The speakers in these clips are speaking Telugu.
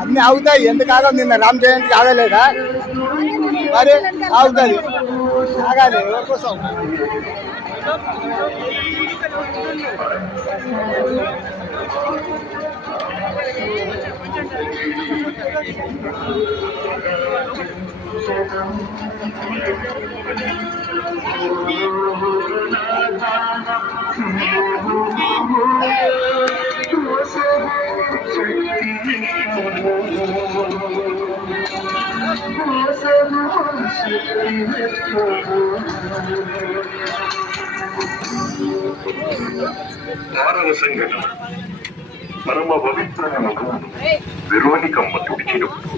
అన్ని అవుతాయి. ఎందుకు ఆగం? నిన్న రామ్ జయంతికి ఆగలేదా? మరి ఆగుతుంది, ఆగాలి. ఎవరి కోసం? మానవ సంఘటన పరమ పవిత్రమైన వెరోనికమ్మ తుడిచినప్పుడు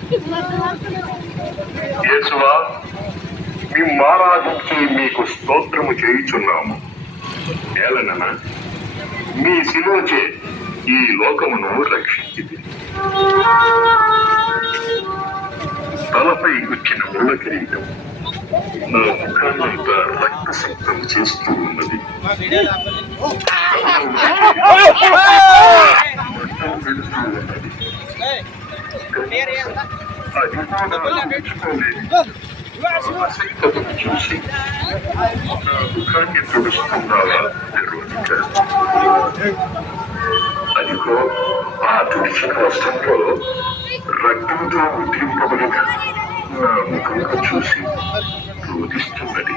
యేసువా, మీ మారాధించి మీకు స్తోత్రము చేయుచున్నాము. ఏలనన మీ శిలువచే ఈ లోకమును రక్షించింది. తలపై గుచ్చిన ముళ్ళ కిరీటం నా ముఖాన్నంతా రక్తసిక్తం చేస్తూ ఉన్నది. చూసి నా ముఖాన్ని తుడుస్తున్నావా వెరోనిక? అదిగో ఆ తుడిచిన వస్త్రంలో రక్తంతో ముద్రింపబడిన నా ముఖంగా చూసి రోధిస్తున్నది.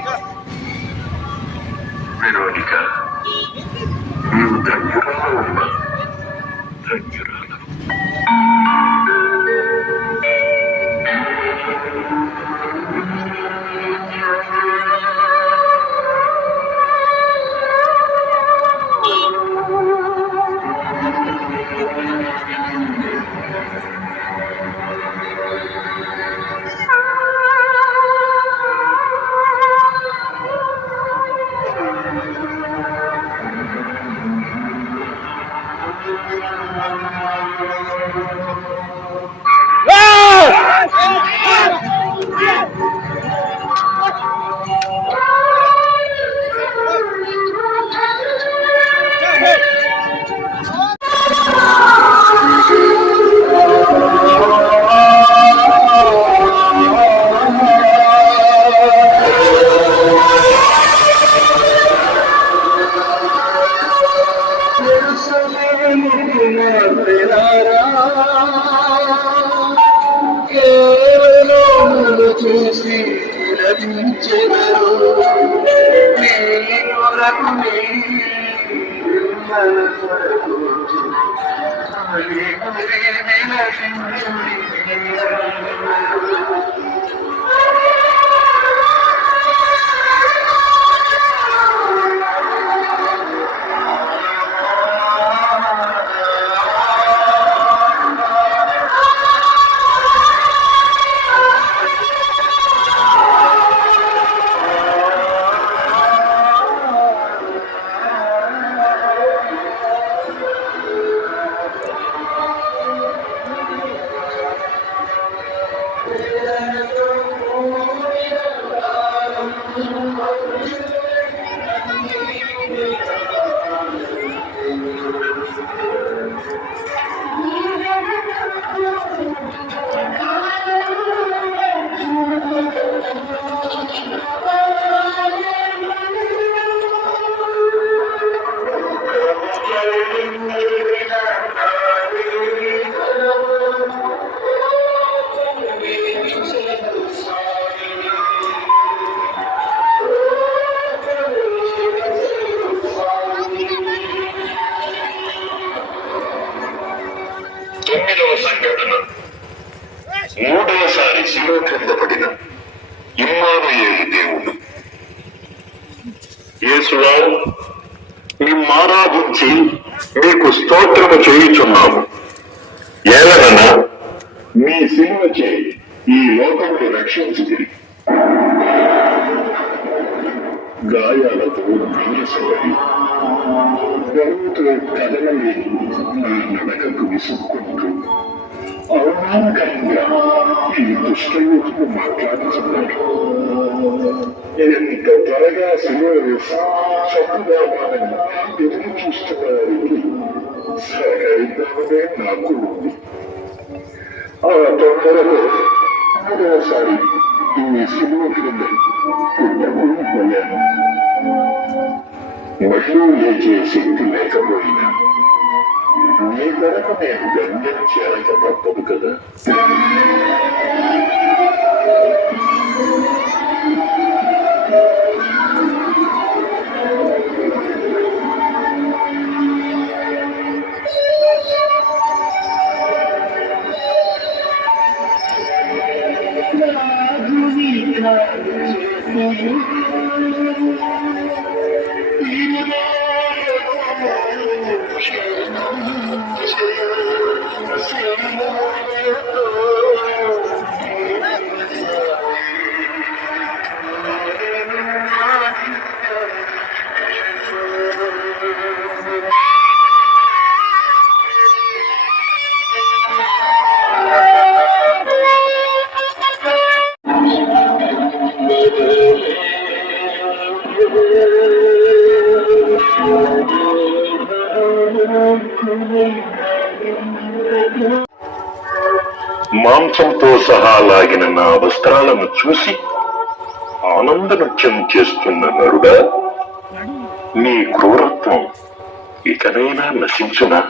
వెరోనిక, నీవు ధన్యురాలు ఉన్నా, ధన్యురాలు. చూసి శిలో క్రింద పడిన ఇమ్మానుయేలు దేవుడు. యేసువా, మిమ్మారాధించి మీకు స్తోత్రము చేయుచున్నాము. ఏలనన మీ సిలువచే ఈ లోకమును రక్షించుకుని గాయాలతో నీరసపడి గరువుతో కదలలేని నా నడకకు విసుక్కుంటూ అవమానకరంగా ఈ దుష్టయూతులు మాట్లాడుతున్నారు. ఎంత త్వరగా సిలువలు చప్పుదామానని ఎదురు చూస్తున్న వారికి సహకరిద్దామనే నాకు ఉంది. ఆ తొందరలో మూడవసారి ఈ సిలువ క్రింద పోయాను. మళ్ళీ లేచే శక్తి లేకపోయినా నీ కొరకు నేను గమ్యం చేరక తప్పదు కదా. మాంసంతో సహా లాగిన నా వస్త్రాలను చూసి ఆనంద నృత్యం చేస్తున్న నరుడా, నీ క్రూరత్వం ఇకనైనా నశించునా?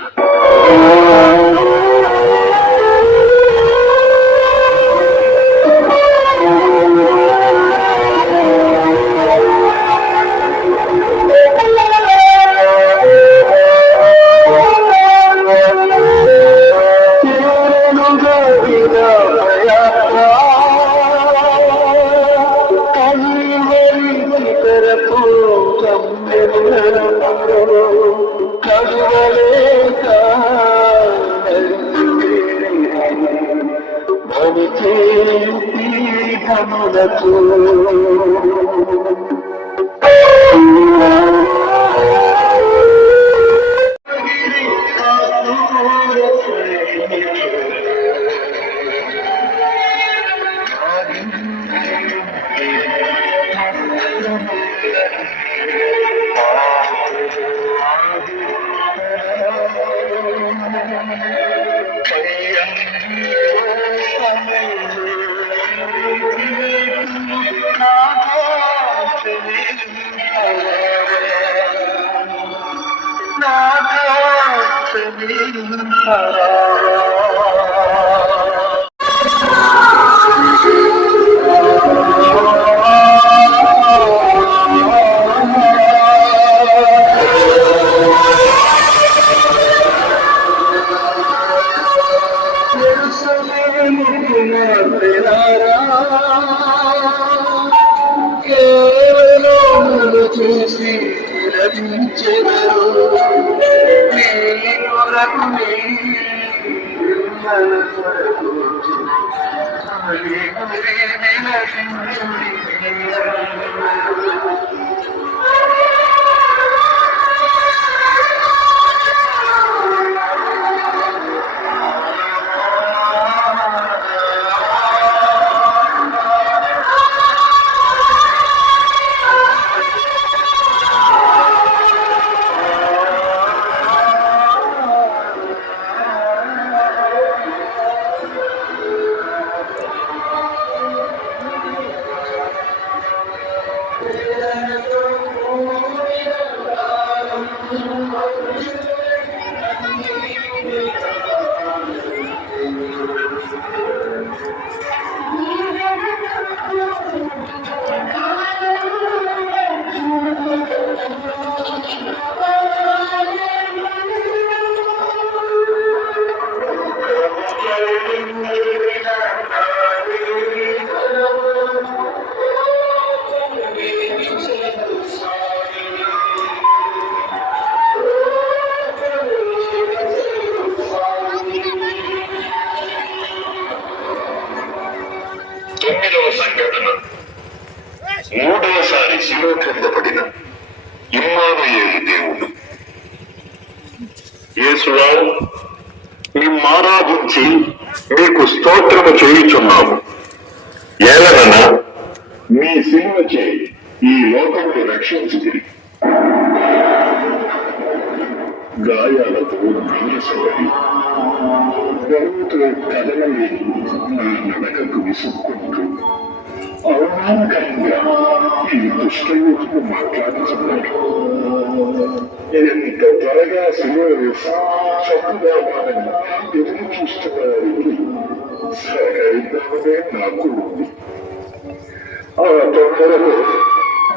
చూసి మూడవసారి శిలో క్రింద పడిన ఇమ్మానుయేలు దేవుడు. యేసువా, మిమ్మారాధించి మీకు స్తోత్రము చేయుచున్నాము. ఏలనన మీ సిలువచే ఈ లోకమును రక్షించుడి. గాయాలతో నీరసపడి బరువుతో కదలలేని నా నడకకు విసుక్కుంటూ అవమానకరంగా ఈ దుష్టయుతులు మాట్లాడుతున్నారు. ఎంత త్వరగా సిలువ వేసి చంపుదామానని ఎదురు చూస్తున్నవారికి సహకరిద్దామనే నాకు ఉంది. ఆ తొందరలో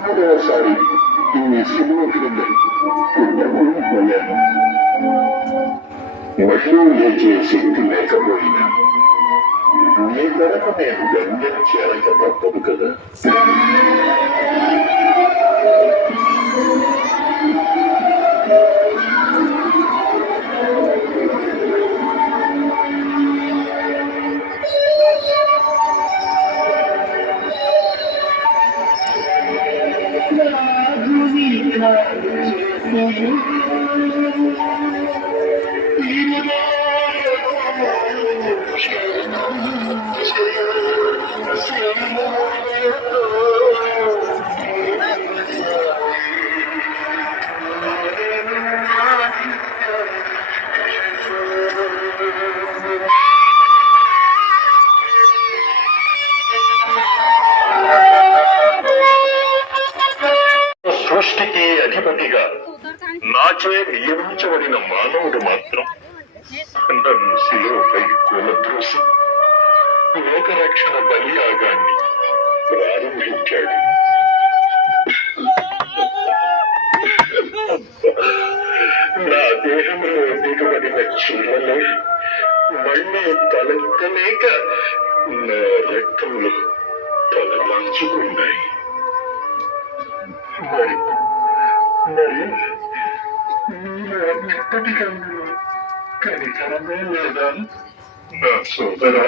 మూడవసారి ఈ సిలువ క్రింద కుట్టకూలిపోయాను. మళ్ళీ లేచే శక్తి లేకపోయినా నీ కొరకు నేను గమ్యం చేరక తప్పదు కదా. సృష్టికి అధిపతిగా నాచే నియమించబడిన మానవుడు మాత్రం నన్ను శిలువపై కూలద్రోసి లోకరక్షణ బలియాగాన్ని ప్రారంభించాడు. నా దేహంలో దిగబడిన చీమలే మళ్ళీ తలెత్తలేక నా రక్తంలో తలమార్చుకున్నాయి. మరి ఎప్పటికీ కనికరమే లేదా నా సోదరా?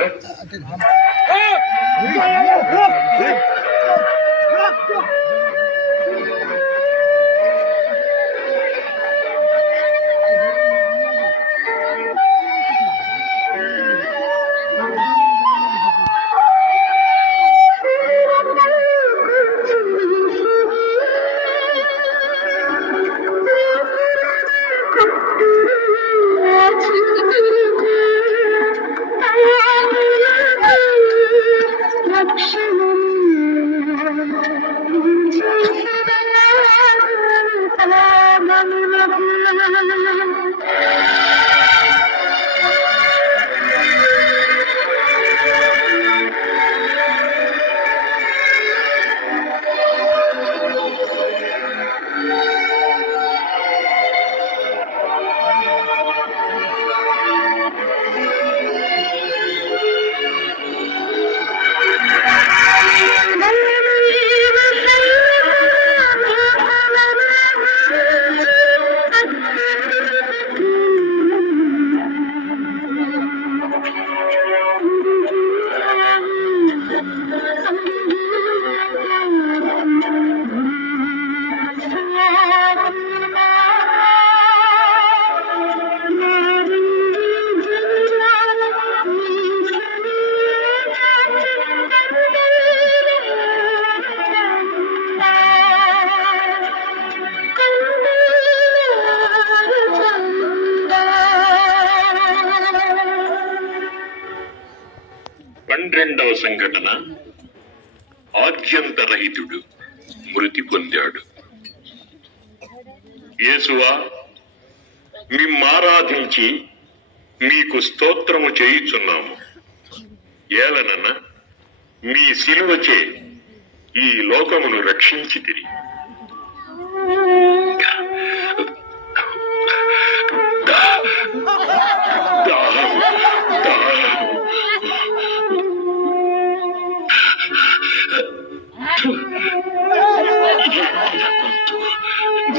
రెండవ సంఘటన, ఆద్యంతరహితుడు మృతి పొందాడు. యేసువా, మిమ్మారాధించి మీకు స్తోత్రము చేయుచున్నాము. ఏలనన మీ సిలువచే ఈ లోకమును రక్షించితిరి.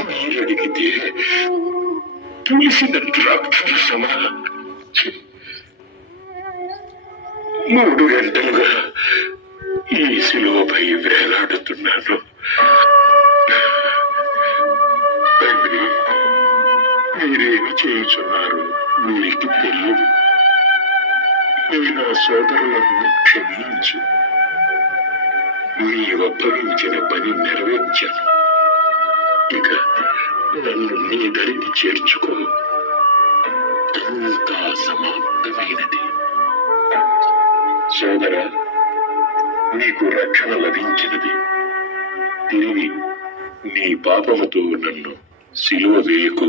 నీరడిగితే తులసిన ద్రాక్షరసమా? 3 గంటలుగా ఈ శిలువపై వేలాడుతున్నాను. తండ్రి, మీరేమి చేయుచున్నారు మీకు తెలియదు. నేను నా సోదరులను క్షమించు. నీవు అప్పగించిన పని నెరవేర్చాను. ఇక నన్ను నీ దరికి చేర్చుకో. అంతా సమాప్తమైనది. సోదరా, నీకు రక్షణ లభించినది. తిరిగి నీ పాపముతో నన్ను సిలువ వేయకు.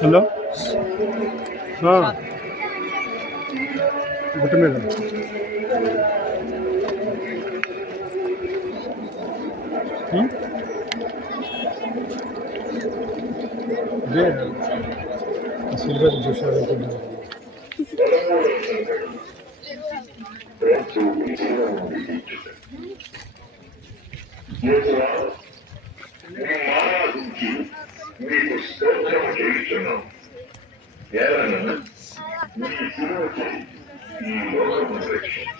హలో, గుట్ట మీద అదే సిల్వర్ చూసారు. మీకు స్తోత్రం చేస్తున్నాం. కేవలం మీ శిలువపై ఈ లోకము రక్షించు.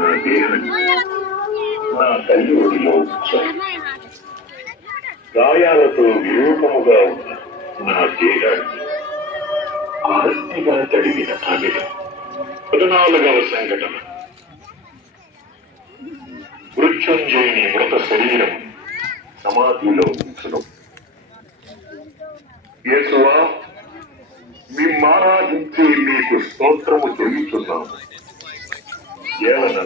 నా దేహాన్ని నా తల్లి ఒడిలో ఉంచాను. గాయాలతో విరూపముగా ఉన్న నా దేహాన్ని ఆర్తిగా తడిగిన ఆమెను. 14వ సంఘటన. మృత్యుంజయుని మృత శరీరం సమాధిలో ఉంచడం. యేసువా, మిమ్మారాధించి మీకు స్తోత్రము చెల్లిస్తున్నాము. ఏమన్నా